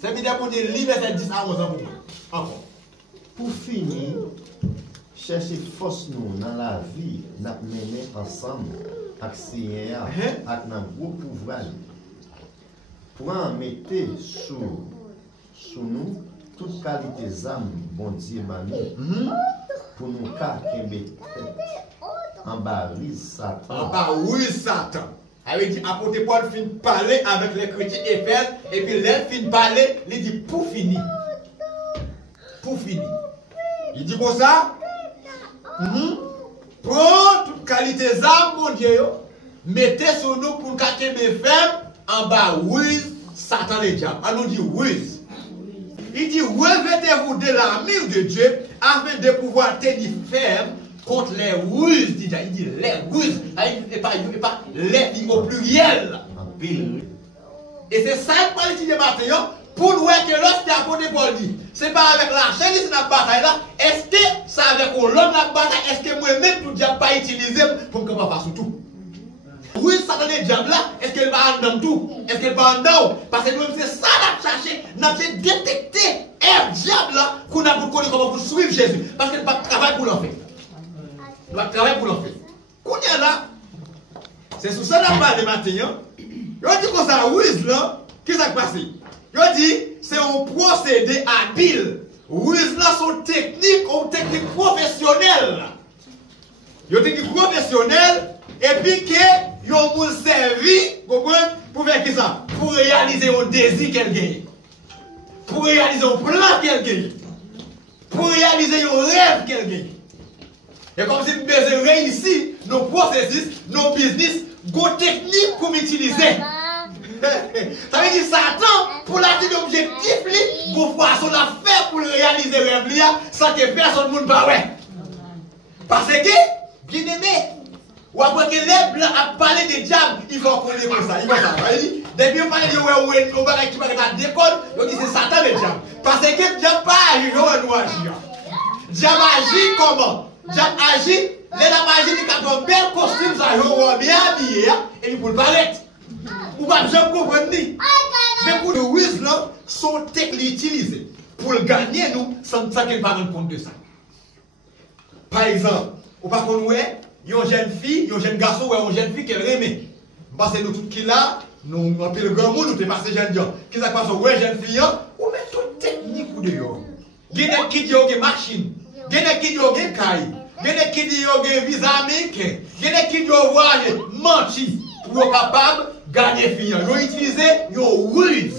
C'est bien pour dire verset 10 à 11 ans pour moi. Encore. Pour finir, chercher force nous dans la vie, nous mener ensemble, avec Seigneur, avec notre gros pouvoir. Pour en mettre sous nous toute qualité d'âme, bon Dieu, mamie, pour nous mettre en barise Satan. En barise Satan. Avec dit, apôtre Paul fin parler avec les chrétiens Éphèse, et puis les fin parler, il dit pour finir. Pour finir. Il dit comme ça, prends toute qualité d'âme, mon Dieu, mettez sur nous pour nous cacher mes femmes en bas, ruse, Satan le diable. On nous dit ruse. Il dit, revêtez-vous de l'armure de Dieu afin de pouvoir tenir ferme contre les ruses. Il dit les ruses. Il n'est pas les au pluriel. Et c'est ça que je dis matin pour nous que lorsque l'apôtre Paul dit, c'est pas avec la chaîne de la bataille là, est-ce que ça avec l'autre la bataille, est-ce que moi-même tout diable pas utilisé pour que je fasse tout? Oui, ça dans les diables là, est-ce qu'elle va en dans tout? Est-ce qu'elle va en dans? Parce que nous c'est ça qu'on a cherché, nous avons détecté un diable là qu'on a pour connaître comment pour suivre Jésus. Parce qu'elle va travailler pour l'en faire. Elle va travailler pour l'en faire. Qu'on est là, c'est sur ça qu'on a parlé matin. On dit qu'on ça ruse là, qu'est-ce qui s'est passé? On dit c'est un procédé habile. Ruse là sont techniques professionnelles. Une technique professionnelle. Et puis que yon moun servi, pour faire qui ça? Pour réaliser un désir qu'elle gagne. Pour réaliser un plan qu'elle gagne. Pour réaliser un rêve qu'elle gagne. Et comme si nous devons réussir nos processus, nos business, nos techniques pour m'utiliser. Ça veut dire Satan, pour l'atteindre l'objectif, il faut faire son affaire pour réaliser le rêve sans que personne ne parle. Parce que, bien aimé, ou après que les blancs a parlé des diables, ils vont connaître comme ça. Ils vont savoir. Depuis qu'on parle de on va qui va la déconne, on dit c'est Satan le diable. Parce que le diable pas agit, on doit agir. Diable agit comment? Diable agit, la magie qui a un bel costume, ça joue bien habillé, et il faut le paraître. Ou pas bien comprendre. Mais pour le wisdom, son technique utilisée pour le gagner, nous, sans qu'il ne pas rendre compte de ça. Par exemple, ou pas qu'on ouais, il y a une jeune fille, une jeune garçon ou une jeune fille qui aime. Parce que nous tous qui là, nous appelons le grand monde, nous sommes passés jeunes gens. Qui ça passe ouais jeune fille, ou met toute technique ou dehors. Il y a des qui disent une machine, il y a des qui disent une caille, il y a des qui disent un visa américain, il y a des qui disent voyager, mentir pour être capable de gagner fille. Ils ont utilisé une ruse.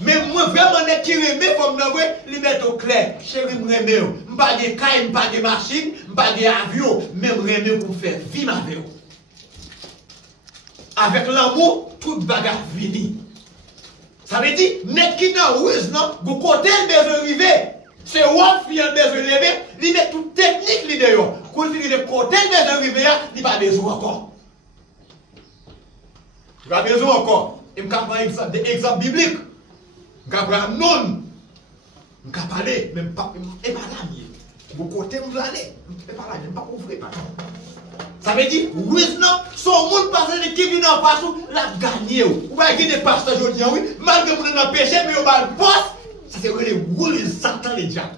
Mais moi, vraiment, qui remet, il faut me mettre au clair. Chérie, je remets. Je n'ai pas de caille, je n'ai pas de machine, je n'ai pas d'avion, mais je remets pour faire vivre avec vous. Avec l'amour, toute bagarre finie. Ça veut dire, net qui n'a ruse, non, vous côté le besoin arriver. C'est one fille le besoin lever, il met toute technique d'ailleurs. Quand il dit le côté le besoin arriver, il n'a pas besoin encore. Il n'a pas besoin encore. Il me prend des exemples bibliques. Gabriel non, je ne parler, même pas là. Vous côté vous allez, je ne pas là, je ne pas ouvrir. Ça veut dire, wisdom, son monde passe qui vient en face, la gagné. Vous voyez des pasteurs aujourd'hui, oui, malgré que vous n'avez pas péché, mais vous avez le poste. Ça c'est le wisdom, Satan les diables.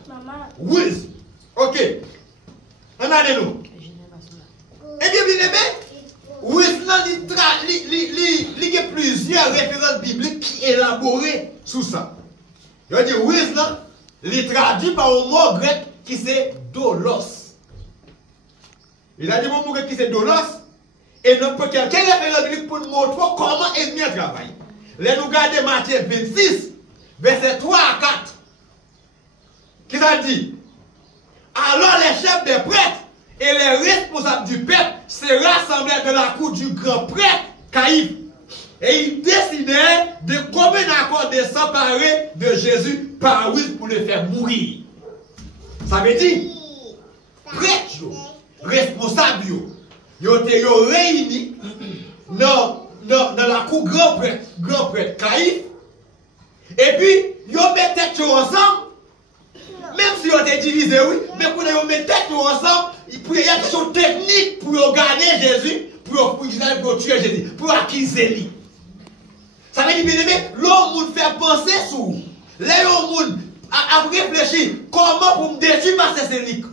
Wisdom. Ok. On a des noms. Eh bien, bien aimé, wisdom, il y a plusieurs références bibliques qui élaborées sur ça. Il dit wisdom, il traduit par un mot grec qui c'est dolos. Il a dit mon mot grec qui c'est dolos. Et nous peut quelqu'un référence biblique pour nous montrer comment ennemi travaille. Là nous regardons Matthieu 26, verset 3 à 4. Qui ça dit? Alors les chefs des prêtres et les responsables du peuple se rassemblèrent de la cour du grand prêtre Caïphe. Et ils décidèrent de commun accord de s'emparer de Jésus par ruse pour le faire mourir. Ça veut dire, prêtre, responsable, ils ont été réunis dans la cour grand prêtre Caïphe. Et puis, ils ont mis tête ensemble. Même si ils ont été divisés, oui, mais pour les mettre tête ensemble, il y a des choses techniques pour gagner Jésus, pour tuer Jésus, pour acquérir lui. Ça veut dire, bien aimé, l'homme fait penser sur. L'homme a réfléchi comment pour me détruire ma Cécélique.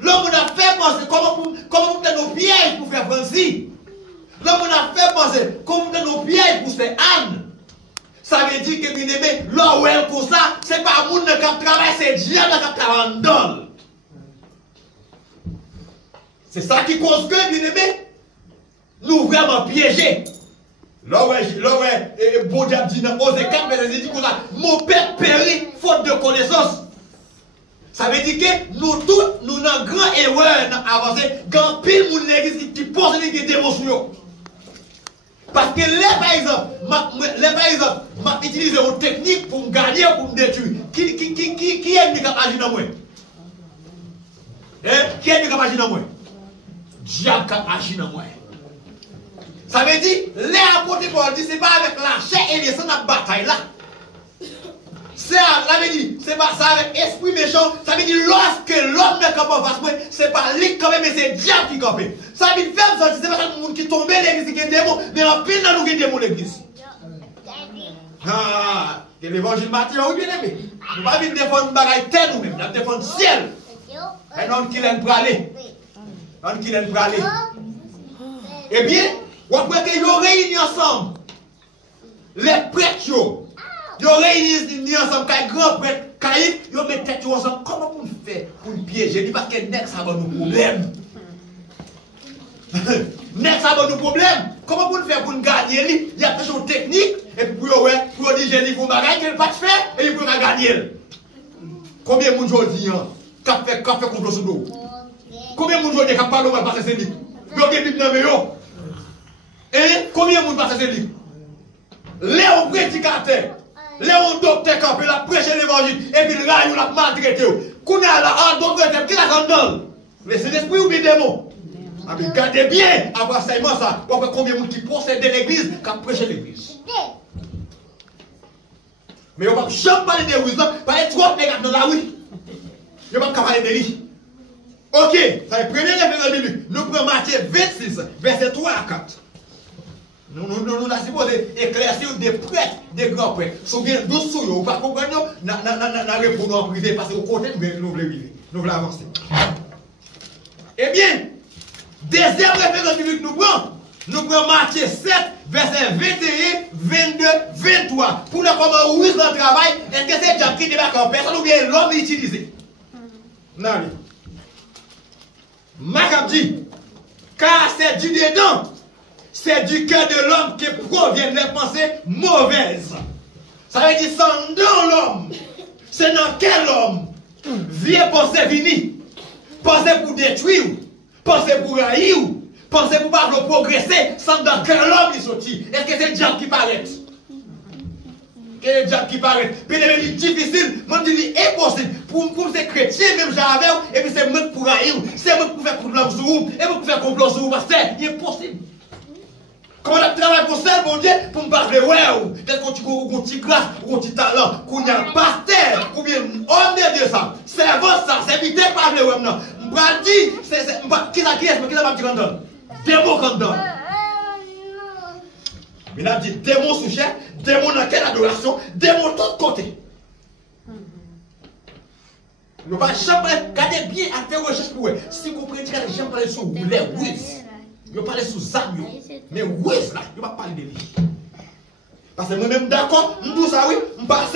L'homme a fait penser comment pour mettre nos pièges pour faire Francis. L'homme a fait penser comment mettre nos pièges pour faire Anne. Ça veut dire que, bien aimé, l'homme pour ça, c'est pas le monde qui travaille, c'est Dieu qui travaille en donne. C'est ça qui cause que, bien aimé, nous vraiment piégés. Là, bon Dieu dit dans Osée 4, mais il dit comme ça, mon père périt faute de connaissance. Ça veut dire que nous tous, nous avons une grande erreur dans avancer, quand pile moun l'église qui pense que des démons sur nous. Parce que par exemple, m'a utilisé une technique pour me gagner ou pour me détruire. Qui est qui a agi dans moi? Qui est qui a agi dans moi? Diable qui a agi dans moi. Ça veut dire, les apôtres Paul dit, ce n'est pas avec la chair et les sangs de bataille là. C'est pas ça avec esprit méchant. Ça veut dire, lorsque l'homme ne campe pas face moi, c'est pas lui quand même, mais c'est diable qui campe. Ça veut dire, faire ça, c'est pas le monde qui tombe l'église qui est démon, mais en pile dans nous qui est démon l'église. Ah, et l'évangile Matthieu, oui bien aimé. Nous ne pas venir défendre une bagaille terre nous-mêmes, nous défendre le ciel. Un homme qui l'aime pour aller. Un homme qui l'aime pour aller. Eh bien, ou après qu'ils réunis ensemble, les prêtres, ils réunis ensemble, les grands prêtres, ils mettent tête ensemble. Comment on fait pour nous piéger? Parce que net ça va nous problème. Net ça va nous problème. Comment on fait pour nous gagner? Il y a toujours une technique, et puis pour dire j'ai dit pour bagaille qu'elle pas faire, et il peut gagner. Combien de gens disent qu'a fait contre ce dos? Combien de gens disent qu'a parlé mal passer ces livres? Ils ont bien dans le et combien de monde passe ce livre? Léon prédicateur, Léon docteur qui a prêché l'évangile, et puis le gars, il a maltraité. Qu'on a là, un docteur qui l'a condamné. Mais c'est l'esprit ou bien démon? Regardez bien, après ça, combien de monde qui possède de l'église, qui a prêché l'église. Mais on ne va jamais parler de l'église, parler trop de négatifs dans la rue. On ne va pas parler de lui. Ok, ça est premier référent biblique. Nous prenons Matthieu 26, verset 3 à 4. Nous avons supposé éclaircir des prêtres, des grands prêtres. Souviens, nous sommes, vous ne pouvez pas comprendre, nous répondons en privé parce que au côté, nous voulons vivre, nous voulons avancer. Eh bien, deuxième référence biblique nous prenons Matthieu 7, verset 21, 22, 23. Pour le comment où dans le travail, est-ce que c'est le diable qui débarque en personne ou bien l'homme utilisé? Non. Macab dit, car c'est du dedans. C'est du cœur de l'homme qui proviennent les pensées mauvaises. Ça veut dire sans dans l'homme. C'est dans quel homme? Vieux pensée vini. Pensée pour détruire. Pensée pour haïr. Pensée pour pas progresser. Sans dans quel homme il sortit. Est-ce que c'est le diable qui paraît? Quel est le diable qui paraît? Puis il est difficile. Moi je dis impossible. Pour ces chrétiens, même j'avais. Et puis c'est même pour haïr. C'est même pour faire complot sur vous. Et pour faire complot sur vous. Parce que c'est impossible. Comment on travaille pour ça, mon Dieu, pour me parler, ouais, est-ce que tu as un petit grâce, un petit talent, qu'on y a un pasteur, ou bien homme de Dieu ça, c'est ça, c'est vite parler, ouais, non. Je vais dire, qui est-ce qui est dit qu'on donne? Démon qu'on donne. Mais il a dit démon sous chair, démon dans quelle adoration, démon de tous côtés. Nous ne va jamais garder bien à faire recherche pour eux. Si vous comprenez, j'aime parler sur les whiz. Je parle sous Zam, mais où est-ce là? Je ne vais pas parler de lui. Parce que moi-même d'accord, je dis ça oui, je passe.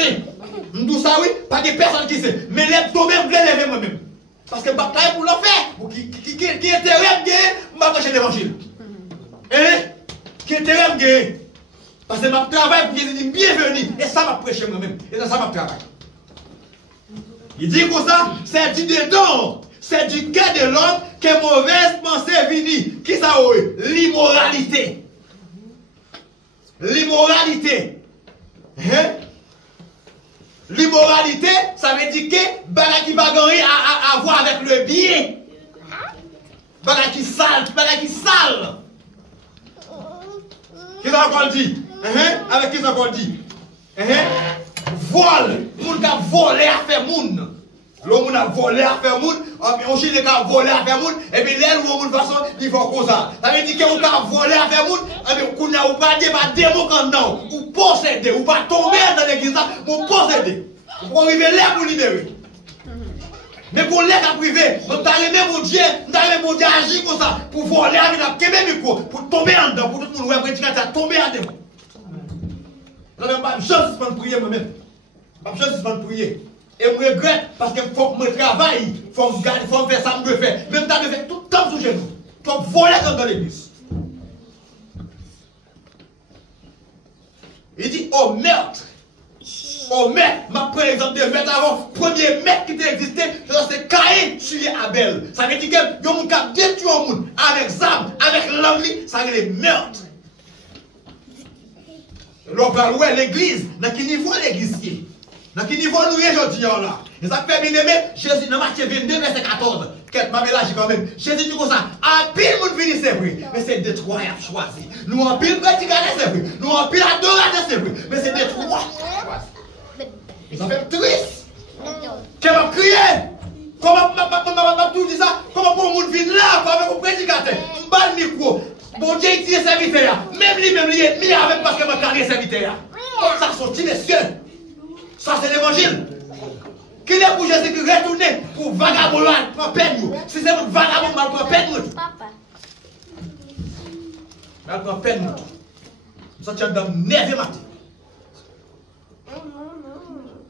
Je dis ça oui, pas de personne qui sait. Mais les deux même voulaient lever moi-même. Parce que bataille pour le faire. Qui était rêve gay, je vais prêcher l'évangile. Qui était rêve gay. Parce que je travaille pour dire bienvenue. Et ça m'a prêché moi-même. Et ça m'a travaillé. Il dit comme ça, c'est du dedans. C'est du cœur de l'homme que mauvaise pensée vini. Qui ça oui? L'immoralité. L'immoralité. L'immoralité, ça veut dire que bagay qui va gagner à voir avec le bien. Bagay qui sale, bagay qui sale. Qui ça qu'on dit? Avec qui ça qu'on dit? Vol. Moun ka volé à faire moun. L'homme a volé à faire moun, on chine a volé à faire moun, et puis l'aile ou moun façon, il faut comme ça. Ça veut dire qu'on a volé à faire moun, et puis qu'on a pas démon quand non, ou posséder, ou pas tomber dans l'église, ou posséder. Pour arriver là pour libérer. Mais pour l'aide à privé, on t'a aimé mon Dieu, agir comme ça, pour voler avec la kébé micro, pour tomber en dedans, pour tout le monde, pour tomber en dedans. Je n'ai pas de chance de prier moi-même. Pas de chance de prier. Et je regrette parce qu'il faut que je travaille, il faut que je garde, il faut que je fasse ça, je fais. Même temps, je fais tout le temps sous genoux. Il faut voler dans l'église. Il dit, oh meurtre. Oh meurtre, je prends l'exemple de meurtre avant. Premier meurtre qui existé, c'est Caïn tué Abel. Ça veut dire que les gens qui ont détruit le monde avec Zam, avec l'envie, ça veut dire meurtre. L'on parle de l'église, dans quel niveau l'église est? Dans quel niveau nous sommes aujourd'hui là? Et ça fait bien aimer, Jésus dans Matthieu 22, verset 14. Qu'est-ce que je quand même? Jésus dit comme ça, en pile monde vient c'est vrai, mais c'est des trois qui ont choisi. Nous en pile prédicateur c'est vrai, nous en pile adorateur c'est vrai, mais c'est des trois qui ont choisi. Et ça fait triste. Qu'elle va crier. Comment tout dit ça? Comment pour le monde vient là, avec un prédicateur? Un bal micro. Bon Dieu, il tire serviteur. Même lui, il est mis avec parce que m'a carré serviteur. Comme ça, sorti des cieux. Ça, c'est l'évangile. Qui est pour Jésus qui retourne pour vagabond pour peine. Si c'est pour vagabond, mal pour peine. Mal pour peine. Ça, tu as dans 9 matin.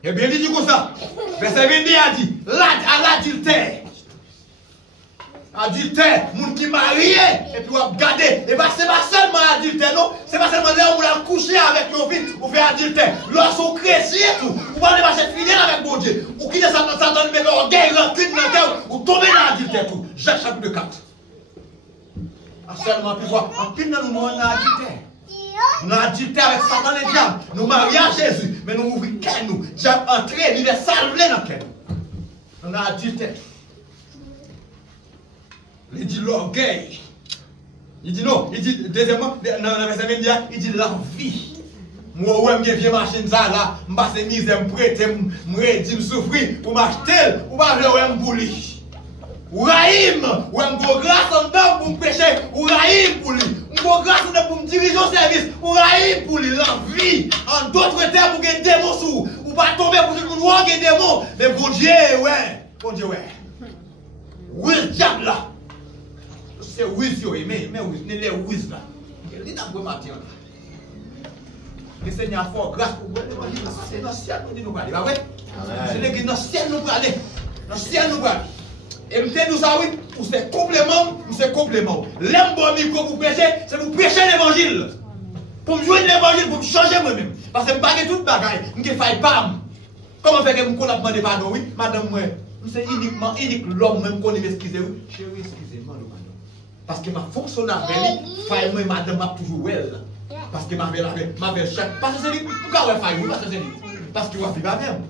Et bien, il dit comme ça. Verset 22 a dit, à l'adultère. Adultère, moun qui marié, et puis on va garder. Et bien, ce n'est pas seulement adultère, non. Ce n'est pas seulement là où on a couché avec nos filles, ou fait adultère. Lorsqu'on chrétien, tout, ou va aller être fidèle avec mon Dieu. Ou quitter Satan, mais orgueil, rancune dans la terre, ou tomber dans l'adultère, tout. Jacques chapitre 4. Seulement, puis voir, en pile dans nous, on a adultère. Nous avons adultère avec Satan et le diable. Nous marions à Jésus, mais nous ouvrons qu'elle nous. Diable entré, il est salvé dans qu'elle. Nous avons adultère. Il dit l'orgueil. Il dit non. Il dit, deuxièmement, dans le verset 21, il dit l'envie. Moi, je viens m'acheter ça là, je passe misère, je prête, je me souffrir pour m'acheter, ou pas je me boulir. Ou raïm, ou un gros grâce en dedans pour me pécher, ou raïm pour lui. Un gros grâce en dedans pour me diriger au service, ou raïm pour lui. L'envie, en d'autres termes, pour gagner des démons sous, ou pas tomber pour tout le monde gagner des démons. Mais bon Dieu, ouais, bon Dieu, ouais. Oui, le diable là. C'est oui, mais oui, c'est les oui là. Il dit dans le matin là. Le Seigneur a fait grâce pour vous. C'est dans le ciel nous dit nous parler, pas vrai? C'est l'église dans le ciel nous parler. Dans le ciel nous parler. Et nous ça oui, c'est complément, L'aime bon micro pour prêcher, c'est pour prêcher l'évangile. Pour me jouer l'évangile, pour me changer moi-même. Parce que je ne pas toute bagaille, je ne fais pas. Comment faire que je me demande pardon, oui, madame, moi, c'est unique l'homme même qu'on m'excuse, oui. Chérie, excusez-moi, madame. Parce que ma fonction avec lui, faille moi, madame, m'a toujours well. Parce que ma belle chaque. Parce que c'est lui, pourquoi on faille, oui, parce que c'est lui. Parce qu'il va vivre même.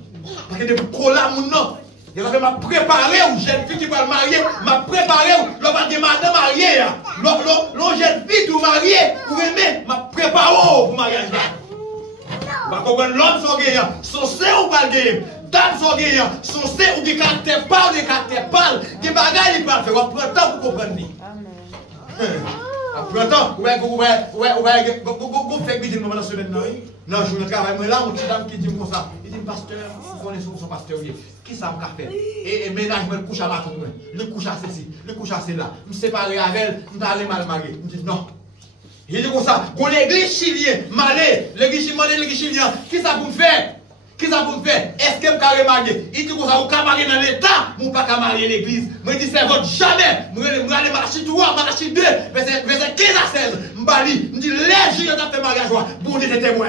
Parce que depuis qu'on l'a mon nom. Il m'a préparé ou jeune fille qui va le marier, m'a préparé ou l'on va dire madame mariée, l'on jeune fille tout marié, pour aimer, m'a préparé pour mariage là. Bah comprendre l'homme son gagnant, son c'est ou pas le gagnant, dame son gagnant, son c'est ou des caractères pâles, des caractères pâles, des bagages il parle faire, on prend le temps pour comprendre. Après le temps, vous faites que dans la semaine, non, je ne travaille pas là, on dit dame qui dit comme ça. Il dit, pasteur, vous connaissez son pasteur, qui ça m'a fait? Et ménage, je couche à ma tombe, je couche à ceci, je couche à celle-là, je me sépare avec elle, je vais aller mal marier. Il dit, non. Il dit comme ça, pour l'église chilienne, malé, l'église chilienne, qui ça pour me faire? Qui ça pour me faire? Est-ce que je vais marier? Il dit comme ça, vous pouvez marier dans l'État, vous ne pouvez pas marier l'église. Je dis, c'est votre jamais. Je vais aller Malachie 3, Malachie 2, verset 15 à 16. Je dis, les juges ont fait mariage, bon Dieu c'est témoin.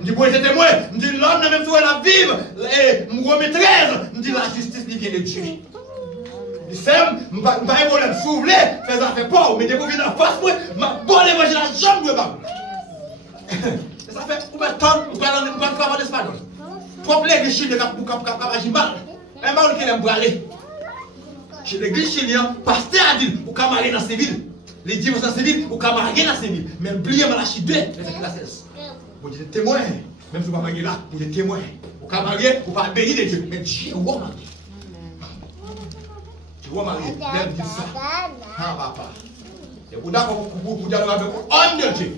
Je dis, bon Dieu c'est témoin. Je dis, l'homme n'a même pas la vivre. Et je remets 13. Je dis, la justice vient de Dieu. Je dis, je ne vais pas souffler, faire ça fait pas, mais dès que vous venez en face, moi, je vais l'évangile à la jambe. Ça fait combien de temps vous allez travailler l'espagnol? Trop l'église chilienne qui agit mal. Un mal qui aime aller. Chez l'église chilienne, pasteur a dit, vous pouvez marier dans ces villes. Les divorces dans ces villes, vous pouvez marier dans ces villes. Mais oubliez Malachie 2, verset 16. Vous êtes témoin. Même si vous ne pouvez pas marier là, vous êtes témoin. Vous pouvez marier, vous ne pouvez pas bénir de Dieu. Mais Dieu, vous mariez. vois, Marie, lève dit ça. Ah, papa. Et vous d'accord pour dialoguer avec vous, on de Dieu.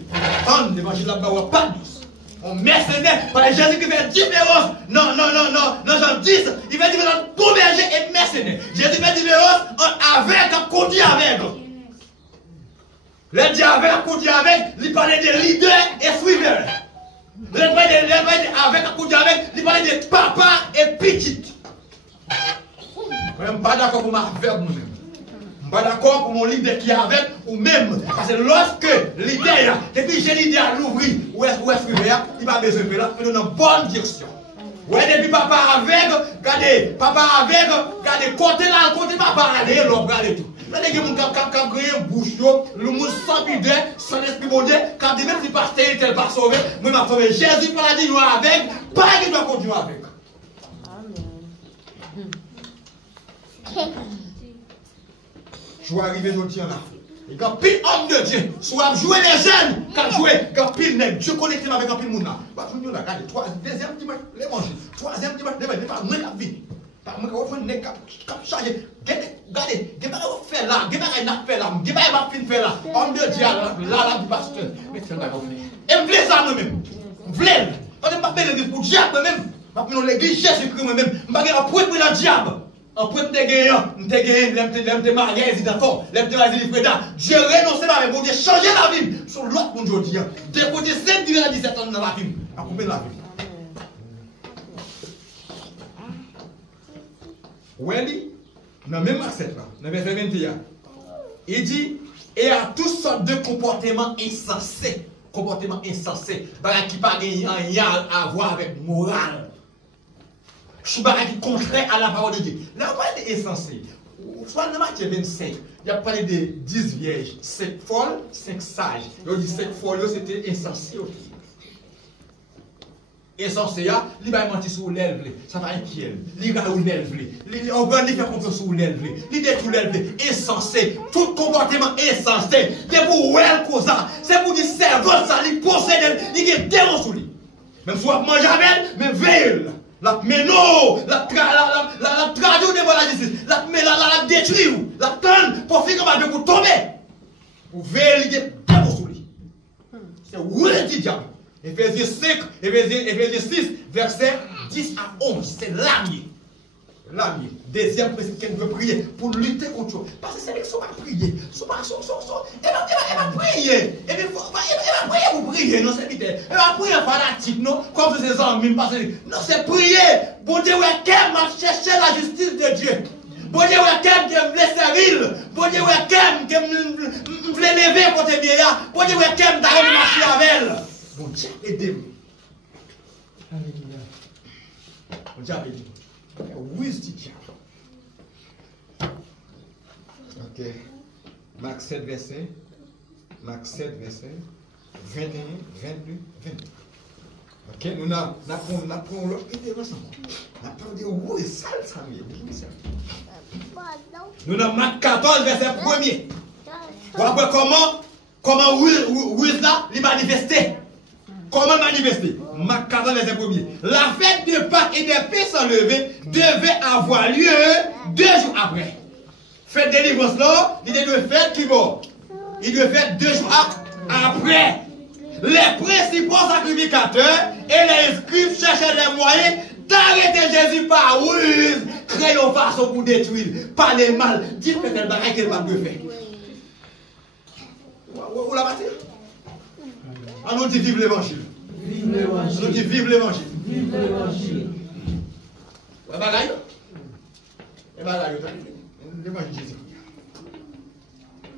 On l'évangile là-bas, pas de douce. On mercenaire, par Jésus qui fait différence. Non, Jean 10, il fait différence pour berger et mercenaire. Jésus fait différence avec, conduit avec. Le dit avec, conduit avec, il parlait de leader et suiveur. Le avec, conduit avec, il parlait de papa et petite. Je ne suis pas d'accord pour ma verbe moi-même. Je ne suis pas d'accord pour mon leader qui est avec ou même. Parce que lorsque l'idée, depuis que j'ai l'idée à l'ouvrir, où est-ce qu'il va, il va besoin de là, il est dans une bonne direction. Ouais, depuis papa avec, regardez, côté là, côté papa, allez, l'autre, regardez tout. Regardez que mon cap un bouche, le monde sans pudeur, sans esprit bon Dieu, quand même si pasteur tel pas sauvé, moi m'a sauvé. Jésus pas dit nous avec, pas qu'il doit continuer avec. Je vais arriver aujourd'hui en Afrique. Et quand pile homme de Dieu, soit jouer les jeunes, quand jouer, quand pile nègre, Dieu connecté avec un pile monde là. Pas tout le monde là, regardez, deuxième dimanche, les manger. Troisième dimanche, les manger, pas moi qui vie. Pas moi qui va faire nègre, qui charger. Regardez, qu'est-ce qu'on fait là, qu'est-ce qu'on fait là, qu'est-ce qu'on fait là. Homme de Dieu là, du pasteur. Mais c'est là qu'on fait. Et me voulez ça moi-même. Me voulez. On ne pas faire l'église pour diable moi-même. Pas pour l'église Jésus-Christ moi-même. Je ne vais pas pour le diable. En point de gagnant, de marier, d'accord, de Dieu renonce à la vie, changer la vie. Sur l'autre monde aujourd'hui, déposer 7 à 17 ans dans la vie, à couper la vie. Oui, dans le même verset là, dans le verset 21, il dit, et à toutes sortes de comportements insensés, qui n'a pas rien à voir avec morale. Je suis qui contraire à la parole de Dieu. Là, on parle d'insensé. Soit dans Matthieu 25, il a parlé de 10 vierges, 5 folles, 5 sages. Il dit 5 folles, c'était insensé. Insensé, il va mentir sur l'élève. Ça va inquiéter. Il va où l'élève. On va faire confiance sur l'élève. Il détruit l'élève. Insensé. Tout comportement insensé. C'est pour elle cause ça. C'est pour dire cerveau, ça, il possède, il est démon sur lui. Même si on mange avec, mais veille. Mais non, la traduit devant la justice, la détruit, la tonne pour finir comme pour tomber. Vous vérifiez démon sur lui. C'est où le diable. Éphésiens 5, Éphésiens 6, verset 10 à 11. C'est l'ami. L'ami. Deuxième principe qu'elle veut prier pour lutter contre eux. Parce que c'est les qui sont pas prier. Elle va prier. Elle va prier pour prier. Non, c'est vite. Elle va prier fanatique, non? Comme ses amis. Non, c'est prier. Bon Dieu, qu'elle m'a cherché la justice de Dieu. Bon Dieu, qu'elle me voulait servir. Bon Dieu, qu'elle me voulait lever contre les vieillards. Bon Dieu, qu'elle me voulait marcher avec elle. Bon Dieu, aidez-moi. Bon Dieu, aidez-moi. Où est-ce que ok. Marc 7, verset 21, 22, 22. Ok, nous avons l'autre idée ensemble. Nous avons dit où est ça le Samuel? Nous avons Marc 14, verset 1er. Vous voyez comment Wiz là, il manifesté. Comment manifester? Marc 14, verset 1er. La fête de Pâques et des pains sans lever devait avoir lieu 2 jours après. Fête de délivrance là, il devait faire qui va? Il devait faire 2 jours après. Les principaux sacrificateurs et les scribes cherchaient les moyens d'arrêter Jésus par ruse, créant façon pour détruire, par les mal. Dites peut-être barrage qu'elle va de faire. Vous la battez? On nous dit vive l'évangile. Vive l'évangile. On nous dit vive l'évangile. Vive l'évangile. Vous bagaille? Et bagaille, l'évangile de Jésus.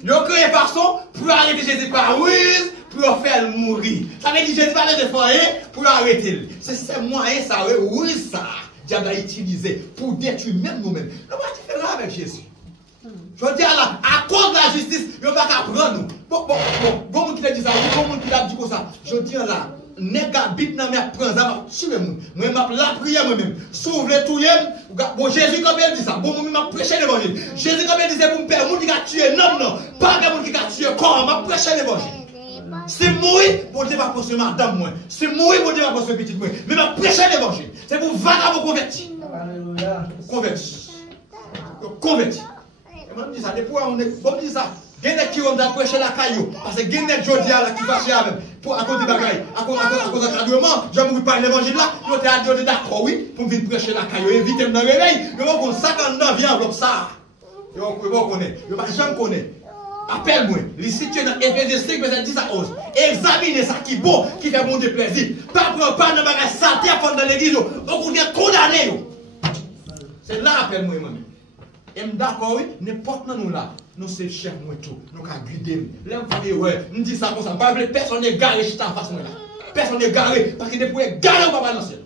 Nous créons façon pour arrêter Jésus par ruse, pour faire mourir. Ça veut dire Jésus va le défendre pour arrêter. C'est ce moyen, ça, oui, ça, Diable a utilisé pour détruire même nous-mêmes. Nous va différent avec Jésus. Je veux dire là, à cause de la justice, il ne va pas prendre nous. Bon, qui t'a dit ça, bon, qui t'a dit comme ça. Je veux dire là, nègre bit dans mes prendre ça, m'a tué moi. Moi, m'a la prière moi-même. S'ouvre tout bon, Jésus quand il dit ça, bon, moi, m'a prêché l'évangile. Jésus quand il disait pour me faire, mon qui a tué, non, pas de monde qui a tué, comment m'a prêché l'évangile. C'est mourir, bon Dieu va construire madame moi. C'est mourir, bon Dieu va construire petite moi. Mais m'a prêché l'évangile. C'est pour vagabond converti. Converti. Converti. Moi, je dis ça, depuis on est, bon, je dis ça. Il y a des qui ont prêché la caillou, parce que il y a des gens qui fâchent avec, pour à cause de bagaille, à cause de l'encadrement, je ne pas l'évangile là, ils ont été d'accord, oui, pour venir prêcher la caillou, éviter dans le réveil, ils vont qu'on 59 viens enveloppe ça. Ils vont connaître, ils vont jamais connaître. Appelle-moi, les situés dans Éphésiens 5, verset 10 à 11. Examinez ça qui est bon, qui fait bon de plaisir. Pas prendre pas de bagaille santé à fond dans l'église, on vient condamner. C'est là appelle-moi, moi-même. Et je suis d'accord, oui, n'importe où nous là, nous sommes chefs, nous tout, nous sommes guidés. Là, ouais, nous disons ça comme ça, pas personne n'est garé juste en face de moi là. Personne n'est garé, parce que des fois, garé, on va pas lancer.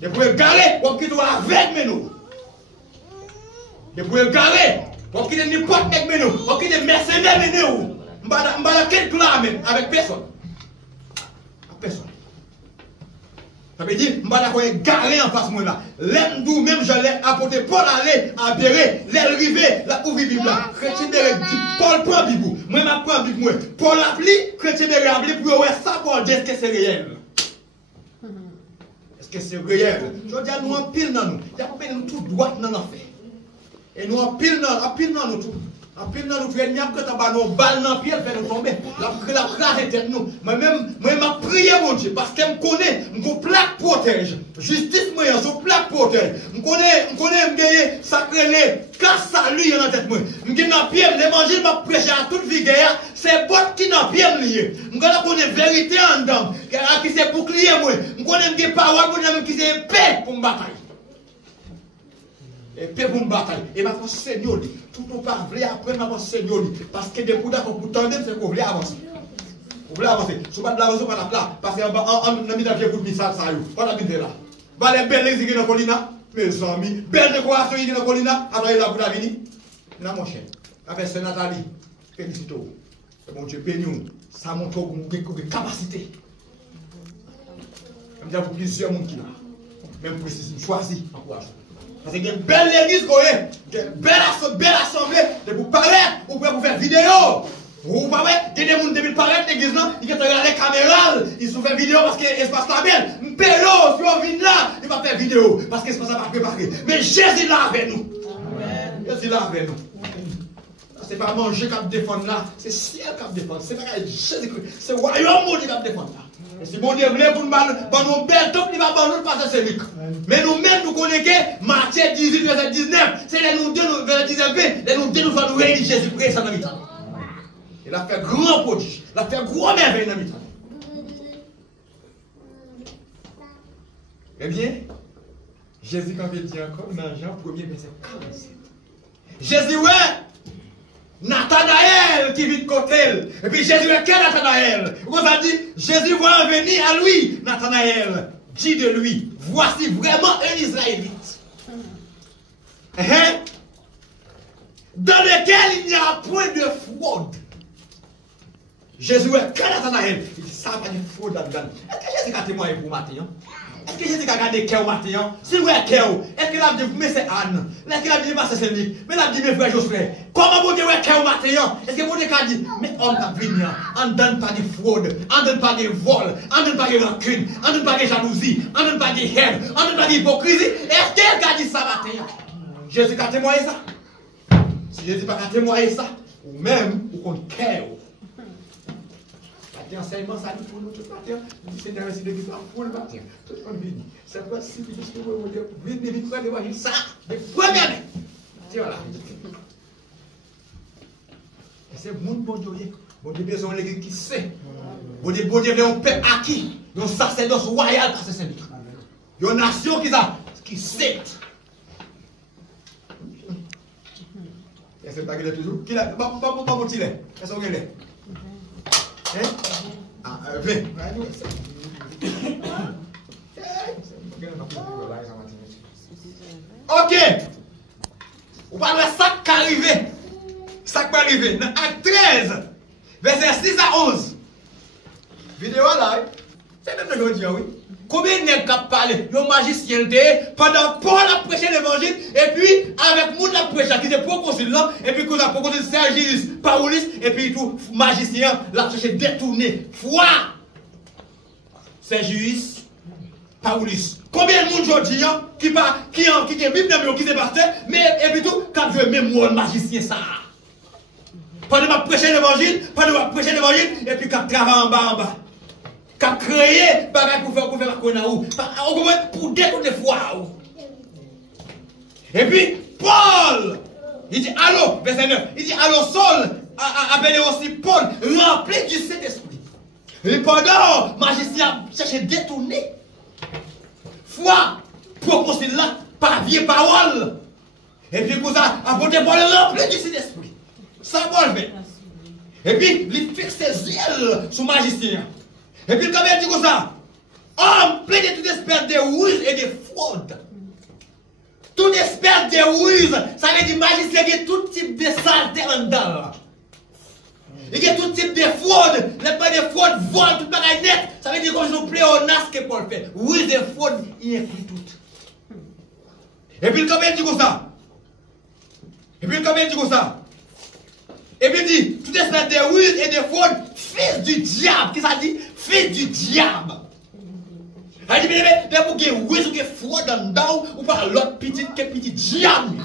Des fois, garé, on quitte avec nous. Des fois, garé, on quitte n'importe avec nous, on quitte des mercenaires avec nous. On va dans quel plan avec personne. Personne. Ça veut dire, je ne vais pas garé en face de moi là. L'aime d'où même je l'ai apporté pour aller à Béré, l'arrivée, la ouvrir Bible là. Chrétien Béré dit, Paul prend Bible. Moi, je prends Bible. Moi, Paul l'appli, Chrétien Béré appli pour voir ça pour dire est-ce que c'est réel. Est-ce que c'est réel? Je veux dire, nous en pile dans nous. Il y a pas nous tout droit dans l'enfer. Et nous en pile dans nous tout. En pile dans nous, frère, il y a que tu as nos balles dans le pied, fait nous tomber. La crase tête nous. Moi-même, je prie mon Dieu, parce que je connais, mon plaque protège. Justice, moi, son plaque protège. Je connais, sacré, casse salut dans la tête, moi. Je connais dans pied, l'évangile m'a prêché à toute vigueur, c'est bon qui dans pied lié. Je connais vérité en dedans, qui c'est bouclier, moi. Je connais des paroles, qui c'est épée pour me bataille. Et puis pour une bataille. Et ma Seigneur, tout le monde parle après ma Seigneur. Parce que des coups d'accord pour tendre, c'est qu'on voulait avancer. Vous voulez avancer. Si vous ne pouvez pas avancer, là. Parce que en mis à pied pour ça, ça y est. Pas d'habiter là. Va les belles qui sont dans la colline, mes amis. Belle décoration qui sont dans la colline. Alors il est là pour la venir. Là, mon cher. Avec ce Nathalie, félicitons. Mon Dieu, bénis-nous. Ça montre une capacité. Je dis pour plusieurs monde qui là. Même pour si choisi, encourage. Parce qu'il y a une belle église, une belle assemblée, de vous parler, ou pour faire vidéo. Vous parlez, il y a des gens qui parlent de l'église, ils ont regardé la caméra, ils ont fait vidéo parce que l'espace est belle. Mais si on vient là, il va faire vidéo parce que l'espace n'est pas préparé. Mais Jésus est là avec nous. Jésus est là avec nous. Ce n'est pas manger qui défend là, c'est le ciel qui défend. C'est pas Jésus-Christ, c'est le royaume qui défend là. Et si bon Dieu voulait pour nous belle top, il va pas nous passer c'est lui. Mais nous-mêmes, nous connaissons que Matthieu 18, verset 19, c'est les nous deux, verset 19, les nous deux, nous allons réunir Jésus-Christ dans la mi-temps. Il a fait grand prodige, il a fait grand merveille dans la mi-temps. Eh bien, Jésus, quand il dit encore, dans Jean 1er, verset 47. Jésus, ouais! Nathanaël qui vit de côté. Et puis Jésus est quel Nathanaël? Vous avez dit, Jésus va venir à lui. Nathanaël dit de lui, voici vraiment un Israélite. Dans lequel il n'y a point de fraude. Jésus est quel Nathanaël? Il dit, ça va pas de fraude là-dedans. Est-ce que Jésus a témoigné pour Matthieu? Est-ce que Jésus a gardé cœur Matthieu? Si vous avez cœur, est-ce qu'il a dit, mais c'est Anne? Est-ce qu'il a dit, mais c'est Céline? Mais il a dit, mes frères Josué, comment vous dites, cœur Matthieu? Est-ce que vous a dit, mais on a venu, on ne donne pas de fraude, on ne donne pas de vol, on ne donne pas de rancune, on ne donne pas de jalousie, on ne donne pas de haine, on ne donne pas d'hypocrisie. Est-ce qu'il a dit ça Matthieu? Jésus a témoigné ça? Si Jésus n'a pas témoigné ça, ou même, ou qu'on cœur. Enseignement, ça dit pour nous tout matin. C'est dans le l'église pour le matin. Tout le monde vient. C'est pas si vite que vous voulez. Vite, vite, prendre l'évangile. Ça, de première année. Tiens là. C'est mon bon Dieu. Bon Dieu, besoin de l'église qui sait. Bon Dieu, un peuple acquis. Un sacerdoce royal par ses syndicats. Une nation qui sait. Est-ce que tu as toujours? Qui l'a? Pas mon petit lait. Est-ce que tu as? Ah, viens. Ok. Vous parlez de ça qui arrive. Ça qui arrive. Dans Acte 13, verset 6 à 11. Vidéo là. C'est même le Dieu, oui. Combien de gens qui parlé? Le magicien pendant Paul a prêché l'évangile, et puis avec monde a prêché, qui était proconsul là, et puis qu'on a proconsul Sergius, Paulus, et puis tout magicien l'a cherché détourné. Foi! Sergius, Paulis. Combien de monde aujourd'hui qui est Bible dans qui se pasteur, mais et puis tout, quand je même rôle magicien ça. Pendant que je prêche l'évangile, et puis quand je travaille en bas. Quand je crée, pour faire la connaître ou. Pour détourner foi. Et puis, Paul, il dit, allô, verset 9, il dit, allô, Saul, appelé aussi Paul, rempli du Saint-Esprit. Et pendant, magicien cherche à détourner. Foi, proposé là, par vieille parole. Et puis, pour ça, apporter Paul rempli du Saint-Esprit. Ça, Paul fait. Et puis, il fixe ses yeux sur le magicien. Et puis, quand il dit comme ça, homme plein de tout espèce de ruses et de fraudes. Tout espèce de ruses, ça veut dire magicien, il y a tout type de saleté en dedans. Il y a tout type de fraude. Les de fraude volent tout le bagage net. Ça veut dire qu'on joue pléonasme que Paul fait. Ruses et fraude, il inclut tout. Et puis, quand il dit comme ça, et puis, il dit, tout espèce de ruses et de fraude, fils du diable. Qu'est-ce que ça dit? Fils du diable. Il dit, mais pour que vous ayez une fraude dans le dos, ou par l'autre petit diable.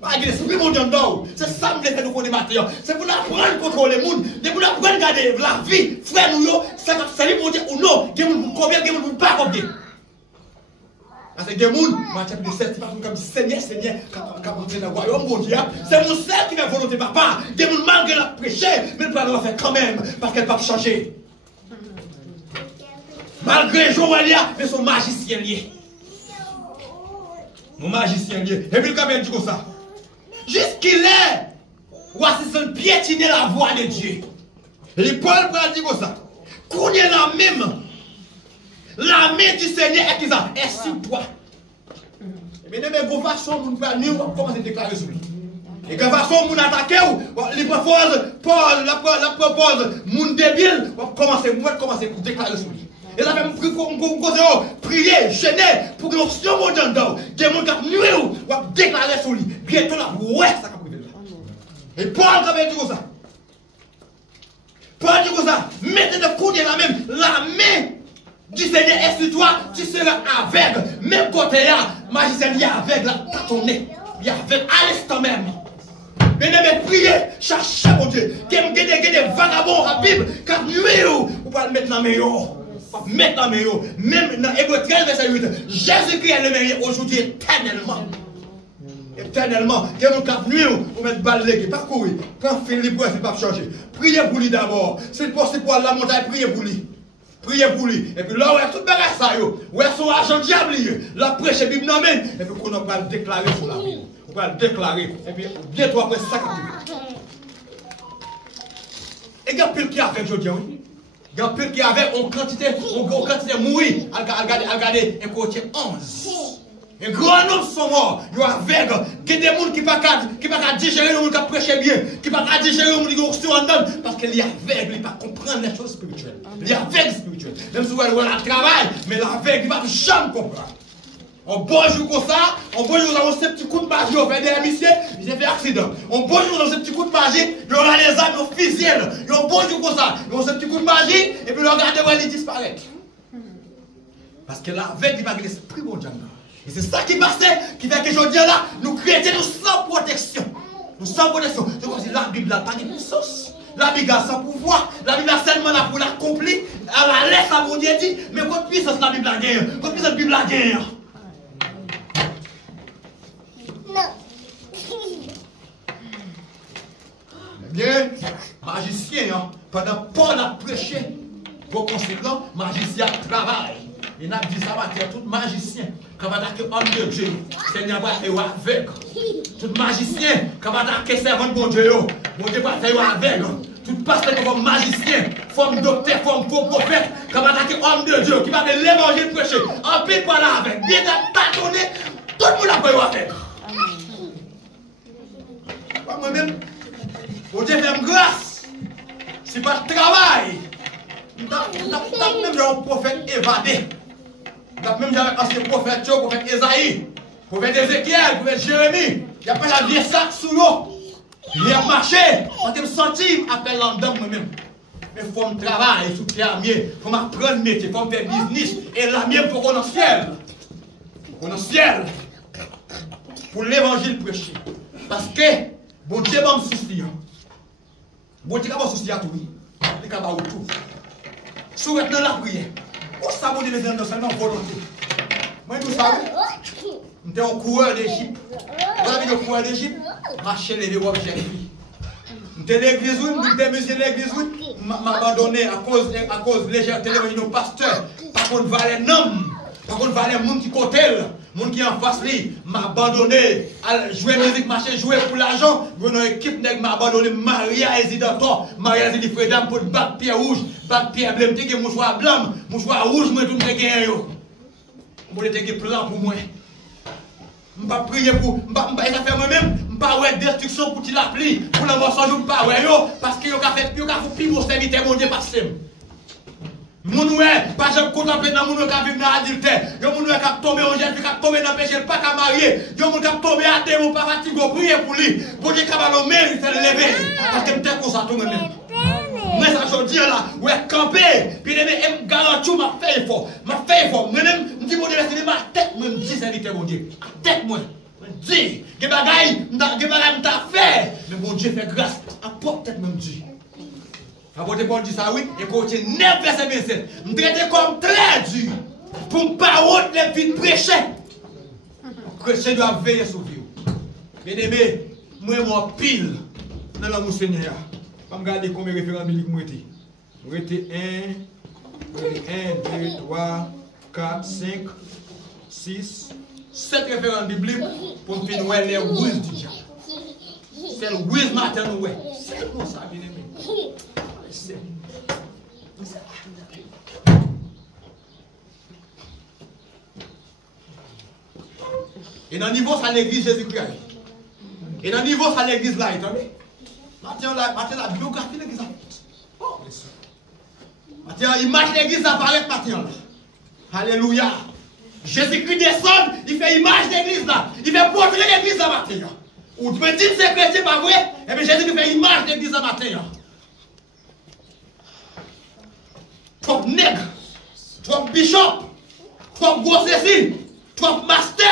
Pas l'esprit mon dedans. C'est ça que je veux nous connaître. C'est pour apprendre à contrôler le monde. C'est pour apprendre à garder la vie. Frère, nous, c'est lui dire ou non. Il y a des gens qui combien, il y a des gens qui ne pas combien. Parce que des gens, je ne sais pas comme Seigneur, quand vous êtes dans le royaume, bon Dieu, c'est mon seul qui va volonté papa. Des gens, malgré la prêcher, mais le plan va faire quand même, parce qu'elle ne va pas changer. Malgré Joëlia, mais son magicien lié. Mon magicien lié. Et puis le caméra dit comme ça. Jusqu'il est, voici son piétiner la voix de Dieu. Et Paul dit comme ça. Qu'on est la main du Seigneur est qui ça? Est sur toi. Et bien, de façon, nous allons commencer à déclarer sur lui. Et de façon, nous attaquons, les propose, Paul, la propose, nous débile, on va commencer pour déclarer sur lui. Et là, même, prier, gêner, pour que nous soyons au dedans. Des gens qui nous ont déclaré sur lui. Bientôt là, ouais, ça va priver là. Et Paul, quand dit comme ça. Paul dit comme ça. Mettez de coude la main du Seigneur est sur toi, tu seras aveugle. Même côté là, magicien, il est aveugle, là, tâtonné. Il est aveugle à l'instant même. Mais priez, cherchez mon Dieu. Qu'il y ait des vagabonds à la Bible, quand nous, on va le mettre dans la main. Mettre dans mes yeux, même dans Hébreux 13, verset 8, Jésus-Christ est le meilleur aujourd'hui éternellement. Éternellement. Il y a un cap nuit pour mettre balle léguée, pas courir. Quand Philippe pour c'est pas changer. Priez pour lui d'abord. C'est possible pour la montagne, priez pour lui. Priez pour lui. Et puis là, où est tout bagage ça, où est son argent diable, la prêche, Bible non mais. Et puis qu'on va le déclarer sur la ville. On va le déclarer. Et puis bientôt après ça, et il y a plus qui a fait aujourd'hui, oui. Il y a peu qui avait une quantité mourir. Regardez, un côté 11. Un grand nombre sont morts. Il y a aveugles. Il y a des gens qui ne peuvent pas digérer, les gens qui prêchent bien. Qui ne peuvent pas digérer, les gens qui sont en dedans. Parce qu'il y a aveugles, il ne peuvent pas comprendre les choses spirituelles. Il y a aveugles spirituels. Même si vous allez voir le travail, mais l'aveugle, il ne peut jamais comprendre. On bon jour comme ça, on bon jour dans ce petit coup de magie, on fait des émissions, j'ai fait accident. On bon jour dans ce petit coup de magie, il y aura les armes officielles. Il y a un bon jour comme ça, il y a ce petit coup de magie, et puis le regarder où elle disparaît. Parce que l'aveugle, il va avoir l'esprit bon Dieu. Et c'est ça qui passe, qui fait que je dis là, nous chrétiens, nous sans protection. Nous sans protection. C'est comme si la Bible n'a pas de puissance. La Bible a sans pouvoir. La Bible a seulement là pour l'accomplir. Elle la laisse à mon Dieu dit, mais votre puissance, la Bible a gagné. Votre puissance, la Bible a gagné. Bien, magicien, pendant Paul a prêché, vos conséquents, magicien travaille. Il a dit ça va faire tout magicien, quand va attaquer homme de Dieu, Seigneur va faire avec. Tout magicien, quand va attaquer servant de bon Dieu, va faire avec. Tout pasteur comme magicien, forme docteur, forme faux prophète, quand va attaquer homme de Dieu, qui va faire l'évangile prêcher, en paix par là avec, bien tâtonné, tout le monde a fait avec. Moi-même, bon Dieu fait grâce. C'est pas le travail. Même un prophète évadé. Même un ancien prophète, prophète Esaïe, prophète Ézéchiel, prophète Jérémie. Il n'y a pas la vieille sac sous l'eau. Il a marché. On te sentit, appelle l'endem moi-même. mais il faut me travailler sous terre mieux, il faut m'apprendre métier, il faut me faire business, et la mienne, il faut qu'on en ciel. Qu'on en ciel. Pour l'évangile prêcher. Parce que, bon Dieu va me soucier. Bon Dieu va me soucier à tout. Il va me tout. Souhaite dans la prière. Où ça, bon Dieu, les gens, seulement volonté. Moi, tout ça, je suis un coureur d'Égypte. Vous avez le coureur d'Égypte? Marcher les deux objets. Je suis l'église, je suis monsieur l'église, m'a abandonné à cause de légèreté de nos pasteurs. Par contre, valait nom. Par contre, valait monde qui côté, monde qui en face lui, m'a abandonné à jouer musique, marcher, jouer pour l'argent. Une équipe m'a abandonné, Maria Hésitator, Maria Hésitator pour battre pied rouge, battre pied bleu, m'te mouchoir blanc, mouchoir rouge, moi tout me gagner yo. Moi te plan pour moi. M'pas prier pour, m'pas ça faire moi-même, m'pas ouais destruction pour la pluie, pour le mensonge m'pas ouais yo, parce que yo ka fait plus gros serviteur mon Dieu passé. Moun ouais, pas jamais contempler dans moun qui vivre dans adultère. Yo moun ouais qui tomber en jeune, qui tomber dans péché, pas qu'à marier. Yo moun qui tomber à terre ou pas fatigué, prier pour lui. Pour dire qu'il va le mérite de lever. Parce que m'te comme ça tout même. Mais ça je dis là, ouais camper, puis me garantis m'a fait effort. Moi même me dit mon Dieu laissez ma tête, me dit serviteur mon Dieu. Tête moi. Me dit, que bagaille, m'ta fait. Mais mon Dieu fait grâce. À porte tête me dit. Apôtre Paul dit ça, oui, et côté 9 verset 27. Je traite comme très dur pour ne pas haute les vies de prêcher. Le chrétien doit veiller sur vous. Bien aimé, moi, pile dans l'amour Seigneur. Je vais regarder combien de référents bibliques moi été. Moi été 1, 2, 3, 4, 5, 6, 7 référents bibliques pour me faire les ruses du diable. C'est le ruse matin, nous. C'est comme ça, bien aimé. Et dans le niveau, ça l'église Jésus-Christ. Et dans le niveau, ça l'église là, attendez. Maintenant, la biographie de l'église. Oh, maintenant, l'image de l'église apparaît maintenant. Alléluia. Jésus-Christ descend, il fait image de l'église là. Il fait portrait de l'église là maintenant. Ou tu peux dire que c'est chrétien, pas vrai? Et bien Jésus-Christ fait image de l'église là maintenant. Trop nègre, trop bishop, trop gros ceci, trop master,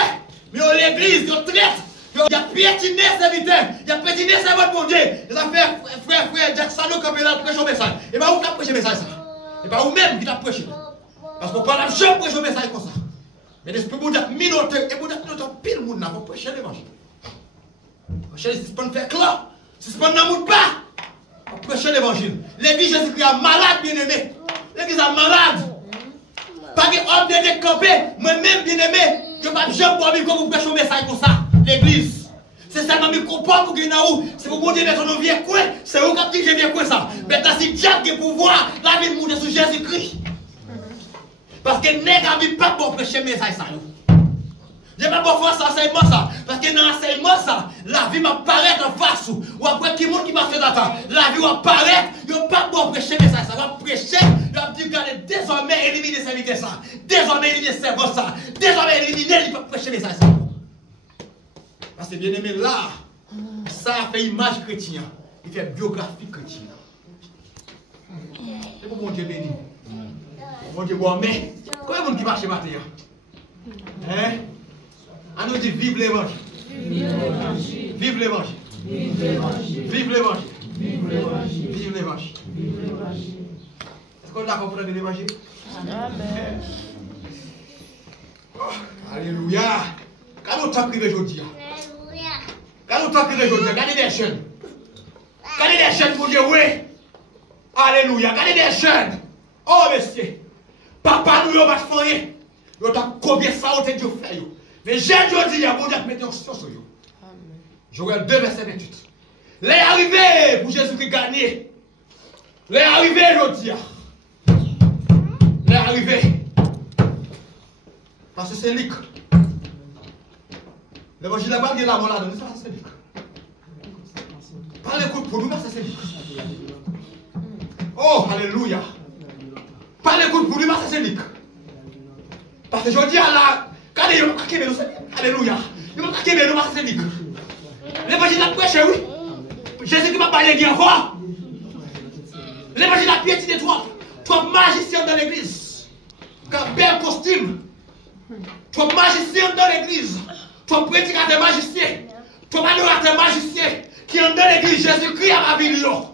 mais l'église, il traite, il a piétiné serviteur, il a piétiné servant pour Dieu. Il a fait frère Jackson qui a prêché au message. Et bien où tu as prêché le message ça? Et bien où même qui t'a prêché? Parce qu'on parle jamais prêcher au message comme ça. Mais l'esprit vous a minoté, et vous a minoté pile monde pour prêcher l'évangile. Prêcher, c'est pas de faire clair, c'est pas d'amour pas. Pour prêcher l'évangile. L'église Jésus-Christ est malade, bien aimé. L'église est malade. Pas que homme de décampé, moi-même bien aimé, je ne vais pas jamais pour vivre comme vous prêchez un message comme ça. L'église. C'est ça, je comprends pour que vous c'est pour vous dire que vous viens quoi. C'est vous qui dites que je viens quoi ça. Mais si Dieu qui pouvoir, la vie de nous sur Jésus-Christ. Parce que nègre n'a pas pour prêcher un message ça. Je ne vais pas pour faire ça, enseignement ça. Parce que dans l'enseignement ça, la vie m'apparaît en face. Ou après qui monde qui m'a fait d'attendre. La vie m'apparaît, il n'y a pas pour prêcher un message ça. Va prêcher, il va dire regardez, désormais éliminer serviteur ça. Désormais éliminer servant ça. Désormais éliminer, il va prêcher un message ça. Parce que bien aimé là, ça fait image chrétienne. Il fait biographie chrétienne. C'est pour mon Dieu béni. Mon Dieu bon, mais comment est-ce qui marche matin? Hein? On nous dit vive l'évangile. Vive l'évangile. Vive l'évangile. Vive l'évangile. Vive l'évangile. Vive l'évangile. Est-ce qu'on a compris l'évangile? Amen. Alléluia. Quand on t'a privé aujourd'hui, quand on t'a privé aujourd'hui, regardez des chaînes. Regardez des chaînes pour dire oui. Alléluia. Regardez des chaînes. Oh, monsieur. Papa, nous, on va faire rien. On t'a combien ça, on t'a dit faire. Mais j'ai dit, il y a mon Dieu qui met en sur eux. Joël 2, verset 28. Les arrivés pour Jésus-Christ gagner. Les arrivés, je dis. Les arrivés. Parce que c'est Luc. L'évangile n'a pas de la malade, ça c'est Luc. Pas l'écoute pour nous, mais ça c'est Luc. Oh, alléluia. Pas l'écoute pour lui, mais ça c'est Luc. Parce que je dis à la. Quand il y a un caquet, alléluia. Il y a un caquet, mais ça c'est Luc. L'évangile n'a pas prêché, oui. Jésus qui m'a parlé bien fort. L'évangile a piétiné trop magicien dans l'église. Quand bel costume. Trop magicien dans l'église. Trop prédicateur magicien. Trop adorateur magicien. Qui est dans l'église Jésus-Christ à Babylone.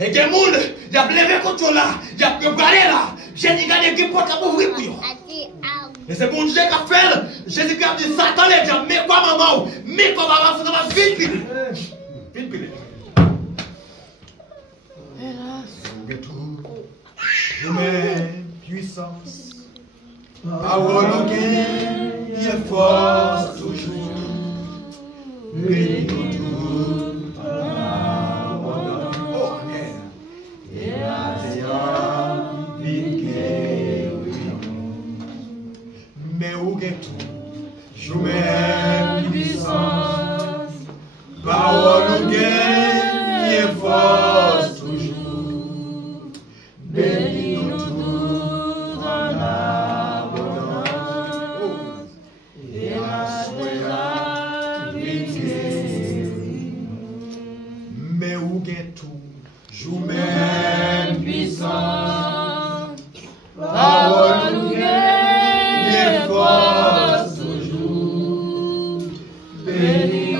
Et des gens, ils ont levé contre là. Ils ont préparé là. J'ai dit qu'il y a des portes à ouvrir pour eux. Et c'est bon Dieu qui a fait. Jésus-Christ a dit Satan les diables. Mais quoi maman? Mais quoi maman? Il faut vite pile. Vite pile. Je mets puissance. Parole au gain, il est force toujours. Béni tout. Oh, et la terre, mais où est tout? Je mets puissance. Parole au gain, il est force toujours. Béni tout dans l'abondance. Et la soya mais où est tout? Je mets puissance. Parole au gain, il est force toujours. Béni